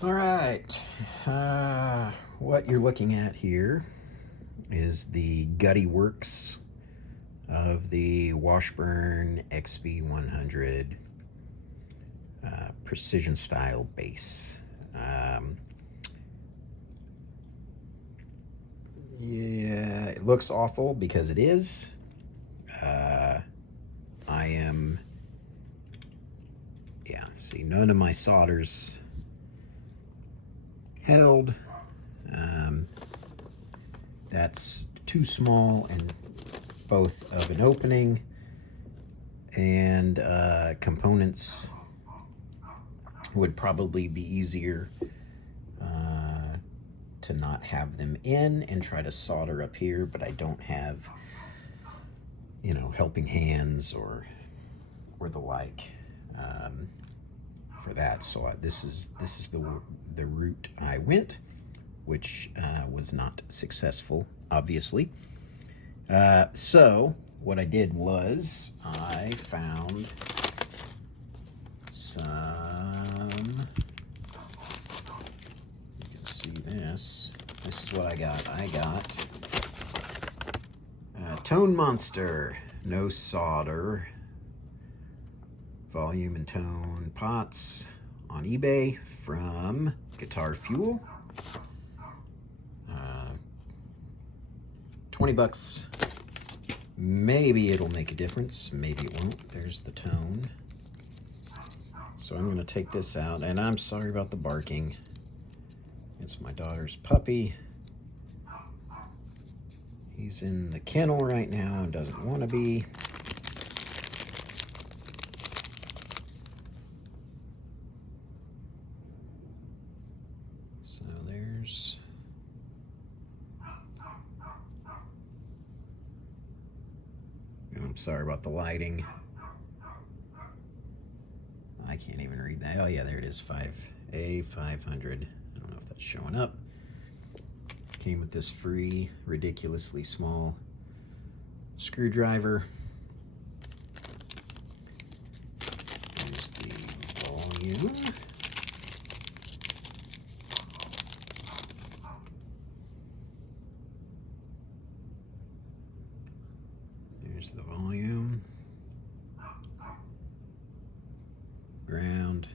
All right, what you're looking at here is the gutty works of the Washburn XB100 precision style base. Yeah, it looks awful because it is. I am, yeah, see, none of my solders held. That's too small and both of an opening and components would probably be easier to not have them in and try to solder up here, but I don't have, you know, helping hands or the like for that. So this is the route I went, which was not successful, obviously. So what I did was I found some, you can see this. This is what I got. I got Tone Monster, no solder, volume and tone pots on eBay from Guitar Fuel. 20 bucks. Maybe it'll make a difference, maybe it won't. There's the tone. So I'm gonna take this out, and I'm sorry about the barking. It's my daughter's puppy. He's in the kennel right now and doesn't want to be. So there's I'm sorry about the lighting. I can't even read that. Oh yeah, there it is, 5A500. I don't know if that's showing up. Came with this free, ridiculously small screwdriver. Here's the volume. There's the volume. Ground.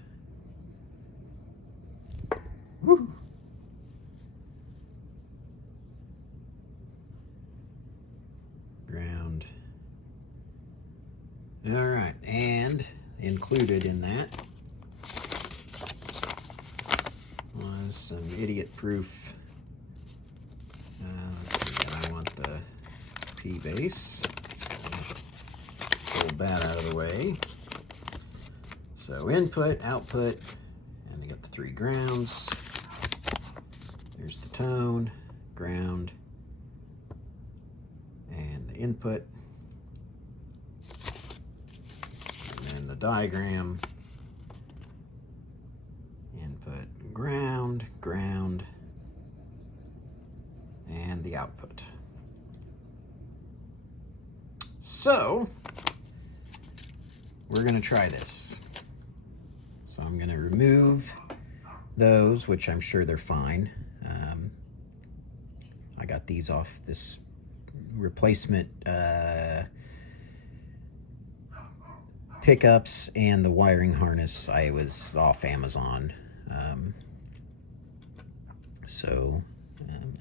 Woo. Ground. All right, and included in that was some idiot-proof. Let's see, I want the P base. Pull that out of the way. So input, output, and I got the 3 grounds. There's the tone, ground, and the input. And then the diagram, input, ground, ground, and the output. So, we're gonna try this. So I'm gonna remove those, which I'm sure they're fine. I got these off this replacement pickups, and the wiring harness I was off Amazon.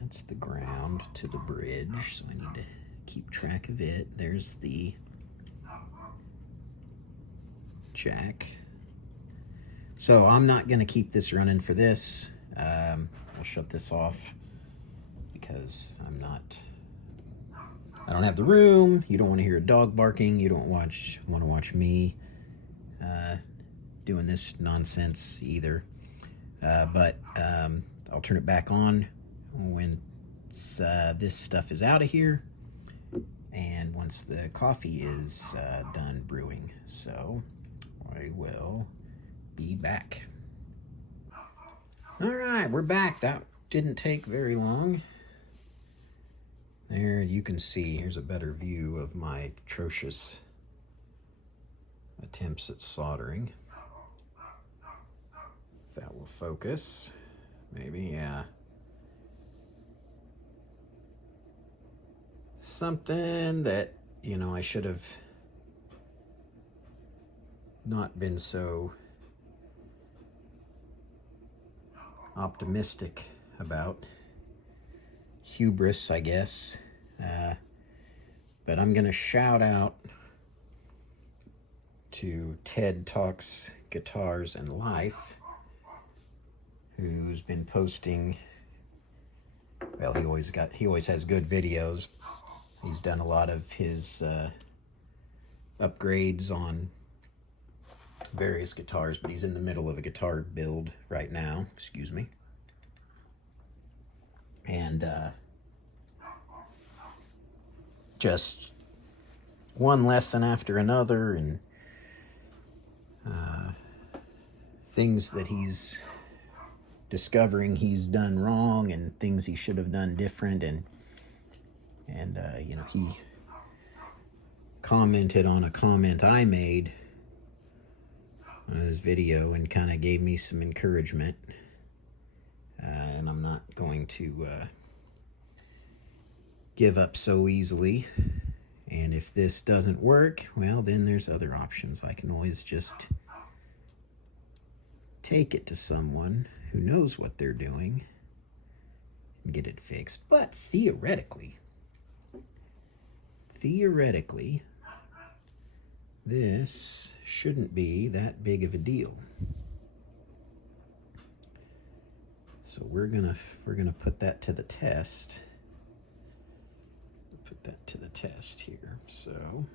That's the ground to the bridge, so I need to keep track of it. There's the jack. So I'm not gonna keep this running for this. I'll shut this off because I don't have the room. You don't want to hear a dog barking. You don't want to watch me doing this nonsense either. But I'll turn it back on when this stuff is out of here, and once the coffee is done brewing. So I will be back. All right, we're back. That didn't take very long. There you can see, here's a better view of my atrocious attempts at soldering. If that will focus. Maybe, yeah. Something that, you know, I should have not been so optimistic about. Hubris, I guess. But I'm going to shout out to Ted Talks Guitars and Life, who's been posting. Well, he always has good videos. He's done a lot of his upgrades on various guitars, but he's in the middle of a guitar build right now. Excuse me. And just one lesson after another, and things that he's discovering he's done wrong, and things he should have done different, and you know, he commented on a comment I made on his video and kind of gave me some encouragement, and I'm not going to give up so easily. And if this doesn't work, well, then there's other options. I can always just take it to someone who knows what they're doing and get it fixed. But theoretically, this shouldn't be that big of a deal. So we're gonna put that to the test. Put that to the test here. So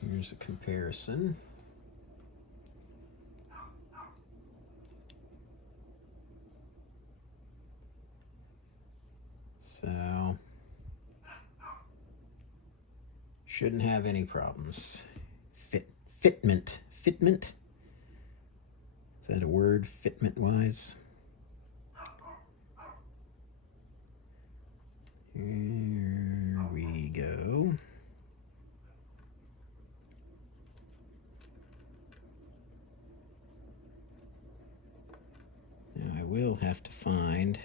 here's a comparison. So shouldn't have any problems. Fitment. Is that a word, fitment-wise? Here we go. Now I will have to find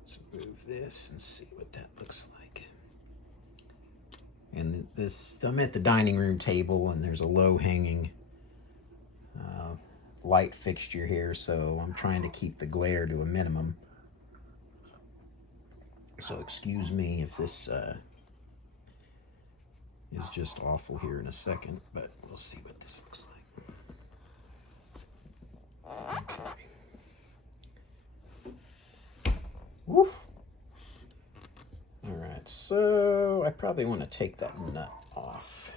let's move this and see what that looks like. And this, I'm at the dining room table, and there's a low-hanging light fixture here, so I'm trying to keep the glare to a minimum. So excuse me if this is just awful here in a second, but we'll see what this looks like. Okay. Woo. All right, so I probably want to take that nut off.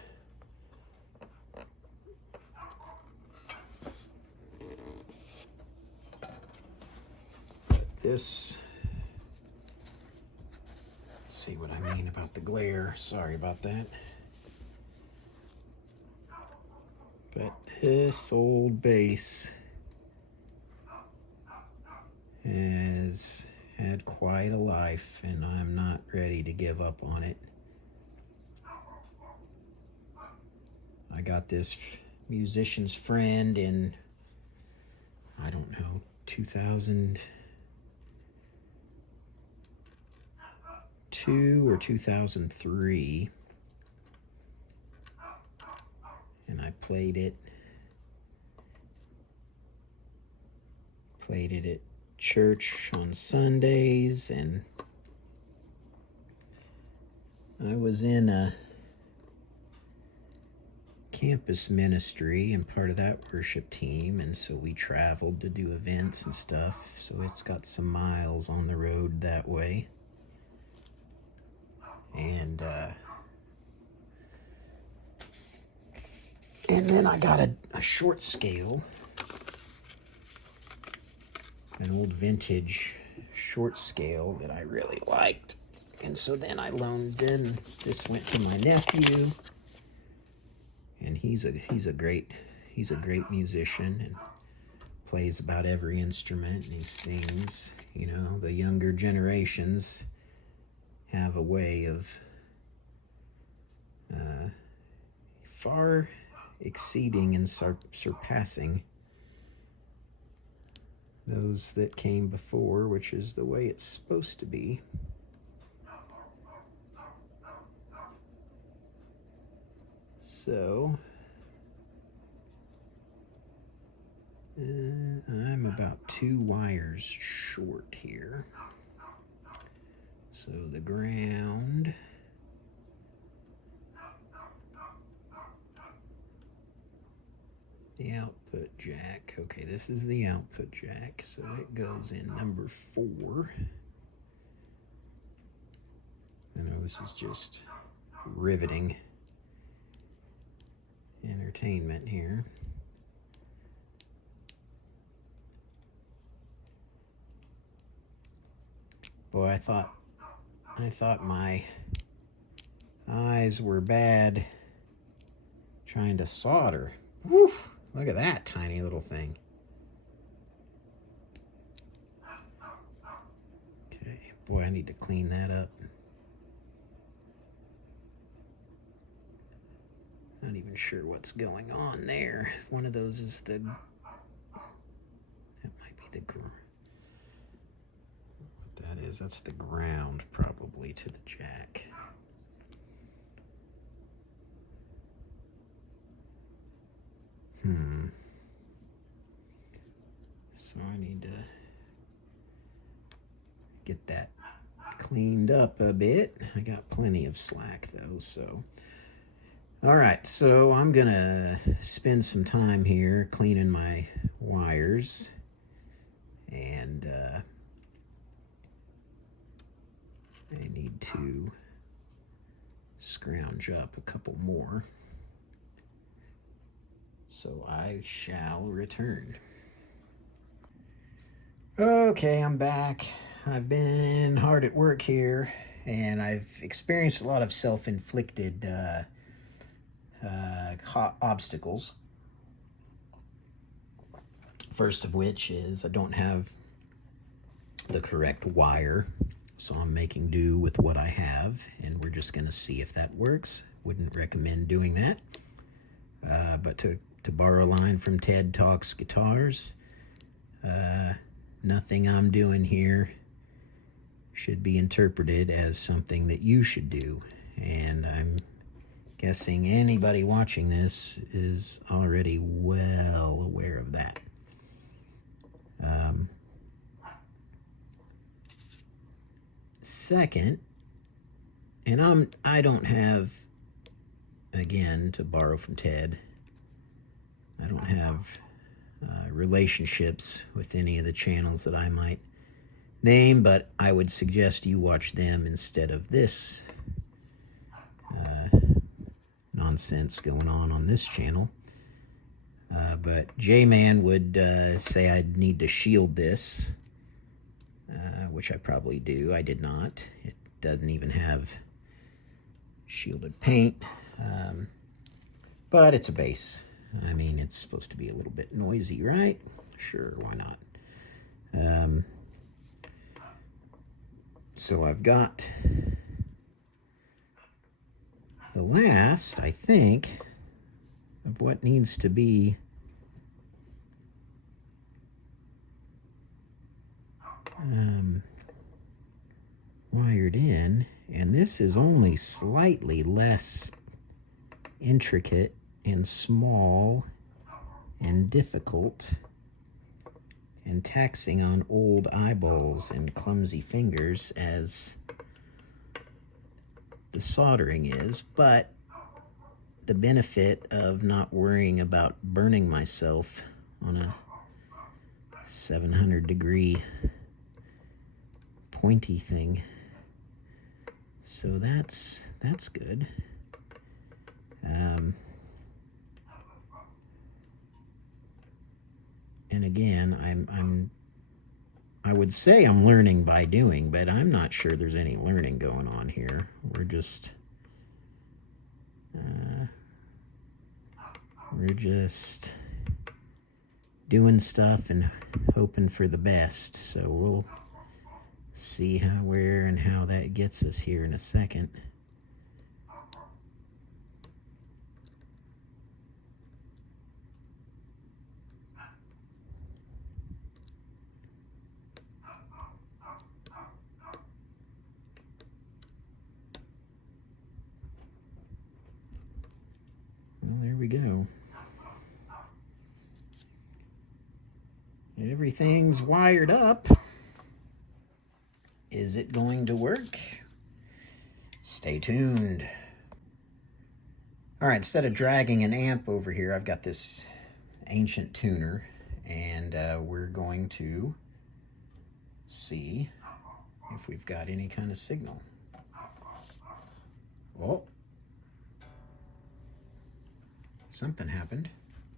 This, let's see what I mean about the glare. Sorry about that. But this old bass has had quite a life, and I'm not ready to give up on it. I got this musician's friend in, I don't know, 2002 or 2003, and I played it at church on Sundays, and I was in a campus ministry and part of that worship team, and so we traveled to do events and stuff, so it's got some miles on the road that way. And then I got a short scale, an old vintage short scale that I really liked. And so then this went to my nephew, and he's a great musician and plays about every instrument, and he sings. You know, the younger generations have a way of far exceeding and surpassing those that came before, which is the way it's supposed to be. So I'm about 2 wires short here. So the ground, the output jack. Okay, this is the output jack, so it goes in number 4. I know this is just riveting entertainment here. Boy, I thought my eyes were bad trying to solder. Woof! Look at that tiny little thing. Okay, boy, I need to clean that up. Not even sure what's going on there. One of those is that might be the what that is. That's the ground probably to the jack. So I need to get that cleaned up a bit. I got plenty of slack though, so. All right, so I'm gonna spend some time here cleaning my wires, and I need to scrounge up a couple more. So I shall return. Okay, I'm back. I've been hard at work here, and I've experienced a lot of self-inflicted obstacles. First of which is I don't have the correct wire, so I'm making do with what I have, and we're just going to see if that works. Wouldn't recommend doing that. But to borrow a line from Ted Talks Guitars, nothing I'm doing here should be interpreted as something that you should do. And I'm guessing anybody watching this is already well aware of that. Second, and I don't have, again, to borrow from Ted, I don't have relationships with any of the channels that I might name, but I would suggest you watch them instead of this nonsense going on this channel. But J-Man would say I'd need to shield this, which I probably do. I did not. It doesn't even have shielded paint, but it's a bass. I mean, it's supposed to be a little bit noisy, right? Sure, why not? So I've got the last, I think, of what needs to be wired in, and this is only slightly less intricate and small and difficult and taxing on old eyeballs and clumsy fingers as the soldering is, but the benefit of not worrying about burning myself on a 700-degree pointy thing. So that's good. And again, I would say I'm learning by doing, but I'm not sure there's any learning going on here. We're just doing stuff and hoping for the best. So we'll see where and how that gets us here in a second. we go. Everything's wired up. Is it going to work? Stay tuned. All right, instead of dragging an amp over here, I've got this ancient tuner, and we're going to see if we've got any kind of signal. Oh, something happened.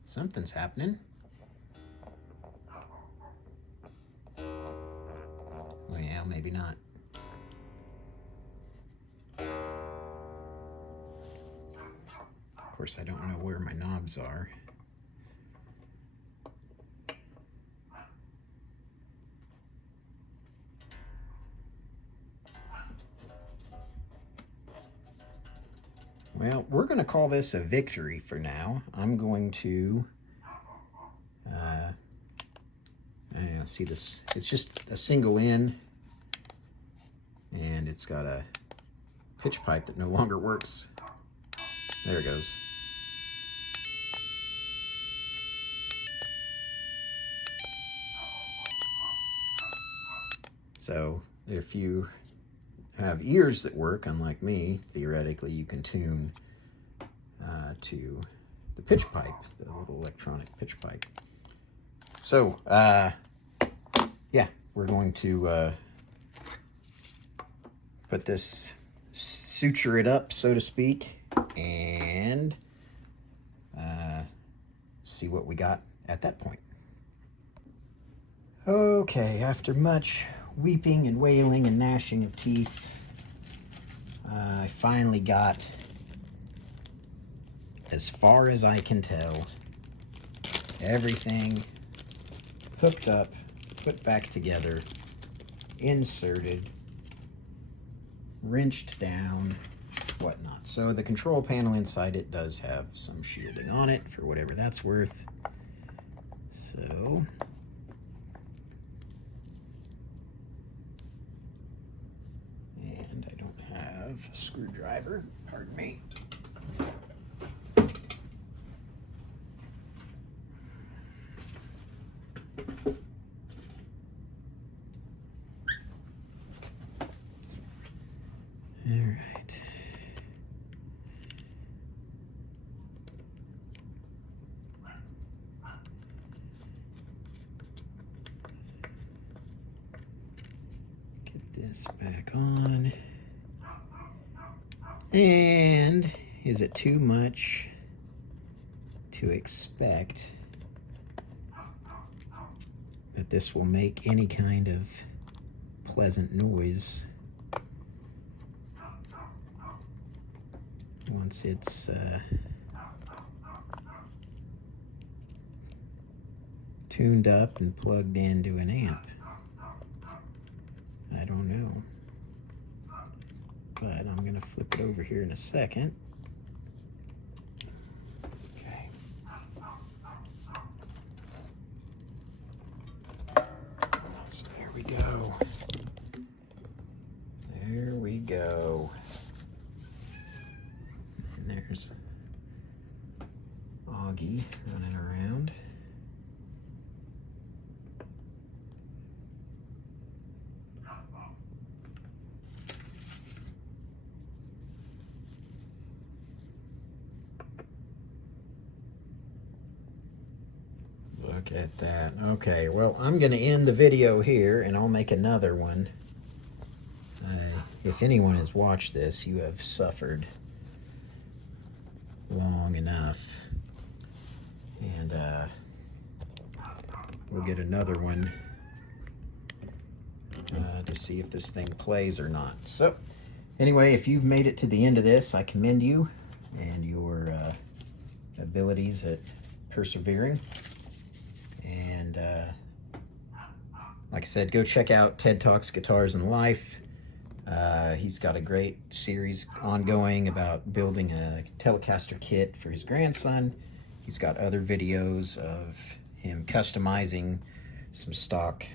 Something's happening. Well, maybe not. Of course, I don't know where my knobs are. Well, we're going to call this a victory for now. I'm going to see this. It's just a single in, and it's got a pitch pipe that no longer works. There it goes. So if you have ears that work, unlike me, theoretically you can tune to the pitch pipe, the little electronic pitch pipe. So yeah, we're going to put this, suture it up, so to speak, and see what we got at that point. Okay, after much weeping and wailing and gnashing of teeth, I finally got, as far as I can tell, everything hooked up, put back together, inserted, wrenched down, whatnot. So the control panel inside it does have some shielding on it, for whatever that's worth. So a screwdriver, pardon me. All right. Get this back on. And is it too much to expect that this will make any kind of pleasant noise once it's tuned up and plugged into an amp? I don't know. But I'm going to flip it over here in a second. Okay. So there we go. There we go. And there's Augie running around. Look at that. Okay, well, I'm going to end the video here, and I'll make another one. If anyone has watched this, you have suffered long enough. And we'll get another one to see if this thing plays or not. So, anyway, if you've made it to the end of this, I commend you and your abilities at persevering. And like I said, go check out Ted Talks Guitars and Life. He's got a great series ongoing about building a Telecaster kit for his grandson. He's got other videos of him customizing some stock,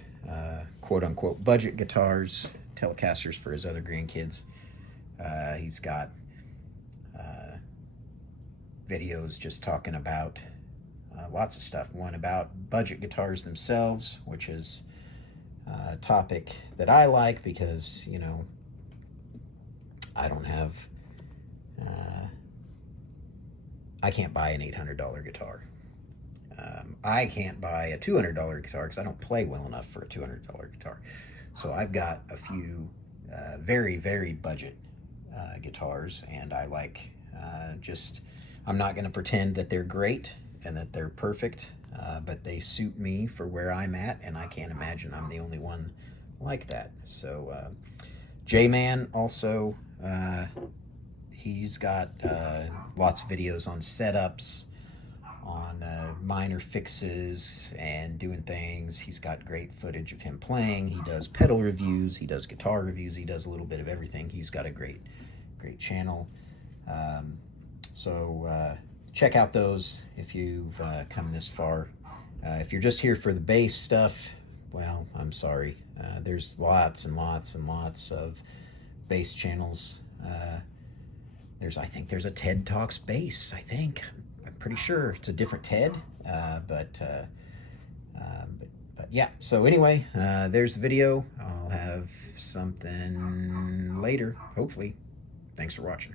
quote-unquote, budget guitars, Telecasters for his other grandkids. He's got videos just talking about lots of stuff. One about budget guitars themselves, which is a topic that I like because, you know, I don't have, I can't buy an $800 guitar. I can't buy a $200 guitar because I don't play well enough for a $200 guitar. So I've got a few very, very budget guitars, and I like I'm not going to pretend that they're great and that they're perfect, but they suit me for where I'm at, and I can't imagine I'm the only one like that. So J-Man also, he's got lots of videos on setups, on minor fixes and doing things. He's got great footage of him playing. He does pedal reviews, he does guitar reviews, he does a little bit of everything. He's got a great channel. So check out those if you've come this far. If you're just here for the bass stuff, well, I'm sorry. There's lots and lots and lots of bass channels. I think there's a Ted Talks Bass, I think. I'm pretty sure it's a different Ted, but yeah. So anyway, there's the video. I'll have something later, hopefully. Thanks for watching.